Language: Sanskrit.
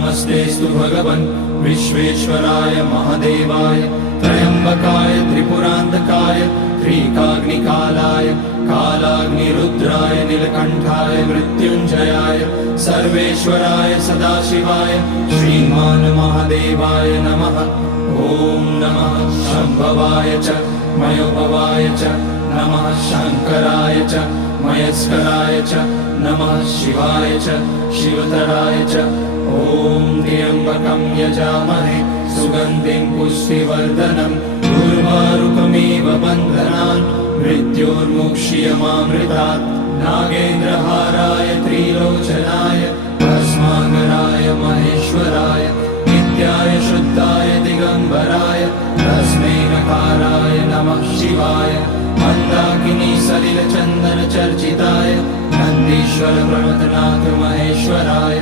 नमस्तेस्तु भगवन् विश्वेश्वराय महादेवाय त्र्यम्बकाय त्रिपुरान्तकाय त्रिकाग्निकालाय कालाग्निरुद्राय नीलकण्ठाय मृत्युञ्जयाय सर्वेश्वराय सदाशिवाय श्रीमान् महादेवाय नमः। ॐ नमः शम्भवाय च मयोभवाय च नमः शङ्कराय च मयस्कराय च नमः शिवाय च शिवतराय च। ॐ त्र्यम्बकं यजामहे सुगन्धिं पुष्टिवर्धनम् उर्वारुकमिव बन्धनान् मृत्योर्मुक्ष्यमामृतात्। नागेन्द्रहाराय त्रिलोचनाय भस्माकराय महेश्वराय नित्याय शुद्धाय दिगम्बराय तस्मै नकाराय नमः शिवाय। मन्दाकिनी सलिलचन्दन चर्चिताय नन्दीश्वर प्रमथनाथ महेश्वराय